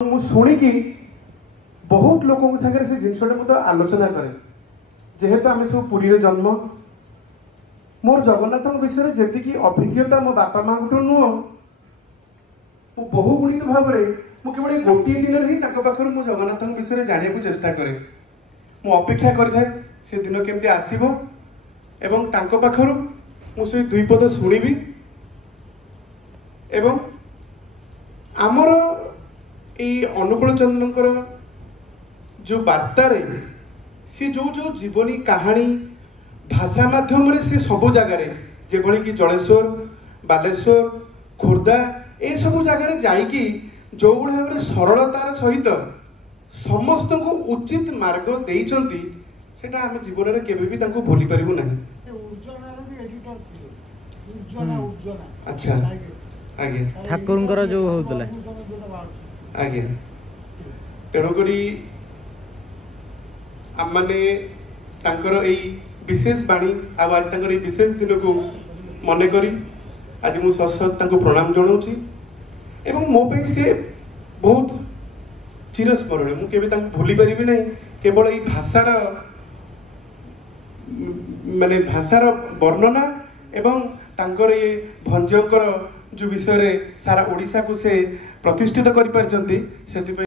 शुणिकी बहुत लोक सागर से जिनसा मुझे आलोचना करे जेहेतु आम सब पुरी रे जन्म मोर जगन्नाथ विषय जी अभिज्ञता मो बापा माँ नुह मु बहुगुणित भाव में केवल गोटे दिन ही पाखर मु जगन्नाथ विषय जाना को चेष्टा करे मु अपेक्षा करे से दिन केमती आसब एवं तांको पाखर मुझे दुई पद शुणिबी एवं आमर ये अनुकूल चंद्रकर जो वार्तारे सी जो जो जीवनी कहानी भाषा माध्यम से सबु जगार जेभली कि जलेश्वर बालेश्वर खोर्धा ये सब जगार जाइकी जो भाव में सरलतार सहित समस्त को उचित मार्ग देइचंती सेटा आम जीवन में केबे भी तांको भूली परिबु नाही। अच्छा आगे ठाकुर जो होतला आगे तेणुकरी आम माने तांकर एई विशेष बाणी आज तांकर एई विशेष दिन को मन करी आज मु सशक्त तांको प्रणाम जणाउची एवं मो पे से बहुत चिरस्मरणीय मु केबे तांको भूली परिबि नै केवल एई भाषार माने भाषार वर्णना एवं तांकर ये भंजकर जो विषय रे सारा ओडिशा को से प्रतिष्ठित करि पारचंती सेति